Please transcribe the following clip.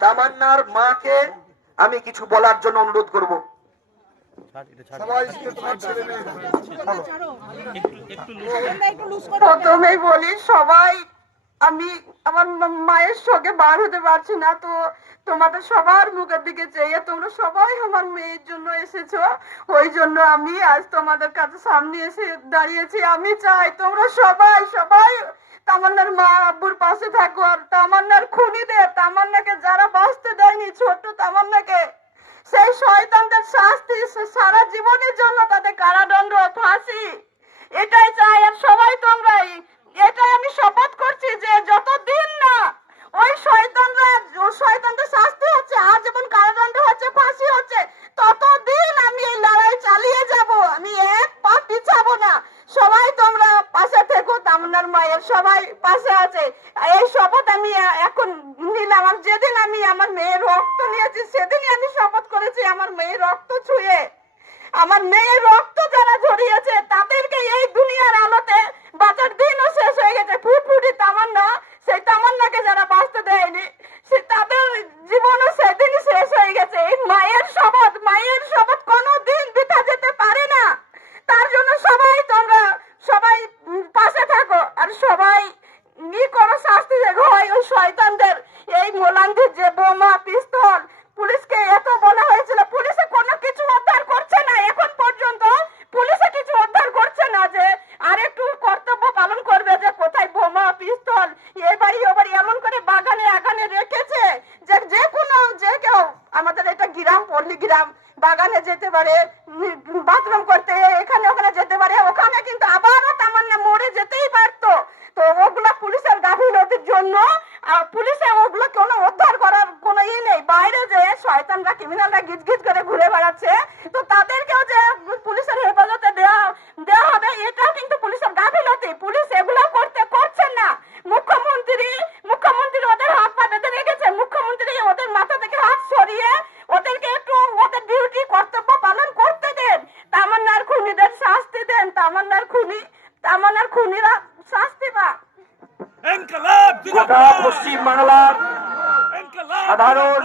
তামান্নার মাকে আমি কিছু বলার জন্য অনুরোধ করব। প্রথমেই বলি, সবাই আমি আমার মায়ের শোকে বার হতে পারছি না, তো তোমাদের সবার মুখের দিকে চেয়ে তোমরা সবাই আমার মেয়ের জন্য এসেছো, ওই জন্য আমি আজ তোমাদের কাছে সামনে এসে দাঁড়িয়েছি। আমি চাই তোমরা সবাই সবাই তামান্নার মা আব্বুর পাশে থাকো, আর তামান্নার খুনিদের, তামান্নাকে যারা বাঁচতে দেয়নি, ছোট্ট তামান্নাকে, সেই শয়তানদের শাস্তি সারা জীবনের জন্য, তাদের কারাদণ্ড, ফাঁসি, এটাই চাই। আর সবাই তোমরাই, এটাই আমি শপথ করছি যে যতদিন না ওই শয়তানদের শাস্তি হচ্ছে, আর যেমন কারাদণ্ড হচ্ছে, ফাঁসি হচ্ছে, ততদিন আমি এই লড়াই চালিয়ে যাব, আমি এক পা পিছাবো না। সবাই তোমরা পাশে থেকো, তামান্নার মায়ের সবাই পাশে আছে, এই শপথ আমি এখন নিলাম। আর যেদিন আমি আমার মেয়ের রক্ত নিয়েছি, সেদিনই আমি শপথ করেছি আমার মেয়ের রক্ত ছুঁয়ে, আমার মেয়ের রক্ত যারা ঝরিয়েছে তাদেরকে এই দুনিয়ার আলোতে বাঁচার দিনও শেষ হয়ে গেছে। ফুটফুটি তামান্না, সেই তামান্নাকে যারা বাঁচতে দেয়নি, সে তাদের জীবনও সেদিনই শেষ হয়ে গেছে। এই মায়ের শপথ কোনোদিন বৃথা যেতে পারে না। তার জন্য সবাই তোমরা সবাই পাশে থাকো, আর সবাই কোনো শাস্তি হয় ওই শয়তানদের। এই মোলান্দির যে বোমা, পিস্তল, পুলিশকে এত বলা হয়েছিল, পুলিশে কোনো কিছু উদ্ধার করছে না, এখন পর্যন্ত পুলিশে কিছু উদ্ধার করছে না, যে আর একটু কর্তব্য পালন করবে, যে কোথায় বোমা, পিস্তল, এ বাড়ি ও বাড়ি, এমন করে বাগানে আগানে রেখেছে যে যে কেউ, আমাদের এটা গ্রাম, পল্লী গ্রাম, বাগানে যেতে পারে, বাথরুম করতে এখানে ওখানে যেতে পারে, ওখানে কিন্তু আবারও তামান্না মরে যেতেই পারতো। তো ওগুলা পুলিশের গাফিলতির জন্য পুলিশে ওগুলো কোনো উদ্ধার করার কোনো নেই। বাইরে যে শয়তানরা, ক্রিমিনালরা গিজগিজ করে ঘুরে বেড়াচ্ছে, তো তাদেরকেও যে পুলিশের হেফাজতে দেওয়া হবে, এটাও কিন্তু পুলিশের গাফিলতি। পুলিশ এগুলো করছেন না। মুখ্যমন্ত্রী ওদের হাত পা বেঁধে রেখেছে। মুখ্যমন্ত্রী ওদের মাথা থেকে হাত সরিয়ে ওদেরকে একটু ওদের ডিউটি, কর্তব্য পালন করতে দেন। তামান্নার খুনিদের শাস্তি দেন, তামান্নার খুনিরা শাস্তি পাক। গোটা পশ্চিম বাংলার সাধারণ